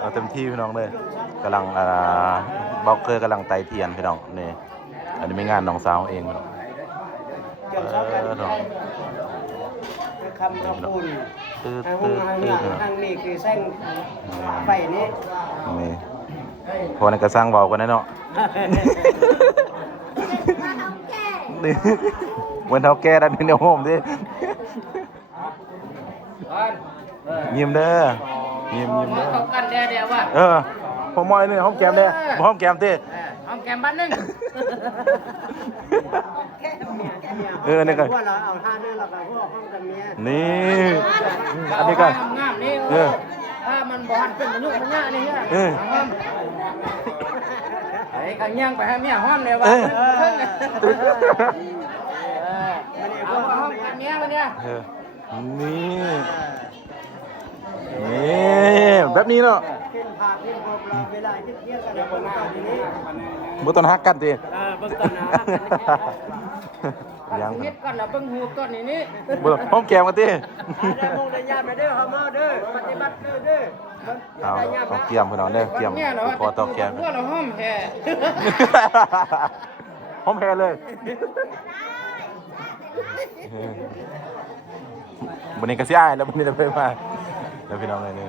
เอาเต็มที่พี่น้องเลยกำลังบล็อกเกอร์กำลังไต่เทียนพี่น้องนี่อันนี้ไม่งานน้องสาวเองพี่น้องคำกระปุนตื้อ ทาง ตื้อ ทาง ตื้ ห อ ลังทางนี้คือเส้นไฟนี้นี่พอในกระสร้างเบากันนะเนาะนี่วันเท่าแก่ด้านนี้เดี๋ยวโฮมดิยิ้มเด้อยิ้มเด้อเขากันเดียวว่าผมมอยนี่ห้องแกมเด้อห้องแกมเต้ห้องแกมบ้านนึงนี่ก็ว่าเราเอาท่าเนี่ยเราแบบพวกห้องกับเมียนี่อันนี้ก็งามนี่ถ้ามันบ่หันเป็นมนุษย์มันยากนี่ฮะไอ้ข้างย่างไปให้เมียห้อมเลยว่าเอาห้องกับเมียมันเนี่ยนี่แบบนี้เนาะขึ้นพาขึ้นพบเราเวลาที่เที่ยวกันบนตอนนี้บุตรฮักกันดิบนตอนนะยังนิดก่อนแล้วเบิ่งหูก่อนนี่บุตรห้องแกมกันดิได้พงได้ยามเด้อฮามาเด้อปฏิบัติเด้อเอาเกียมพี่น้องเด้อเกียมพอต่อแกมเราห้อมแห่ห้อมแห่เลยวันนี้ก็เสียแล้ววันนี้จะไปมาแล้วพี่น้องเลยเนี่ย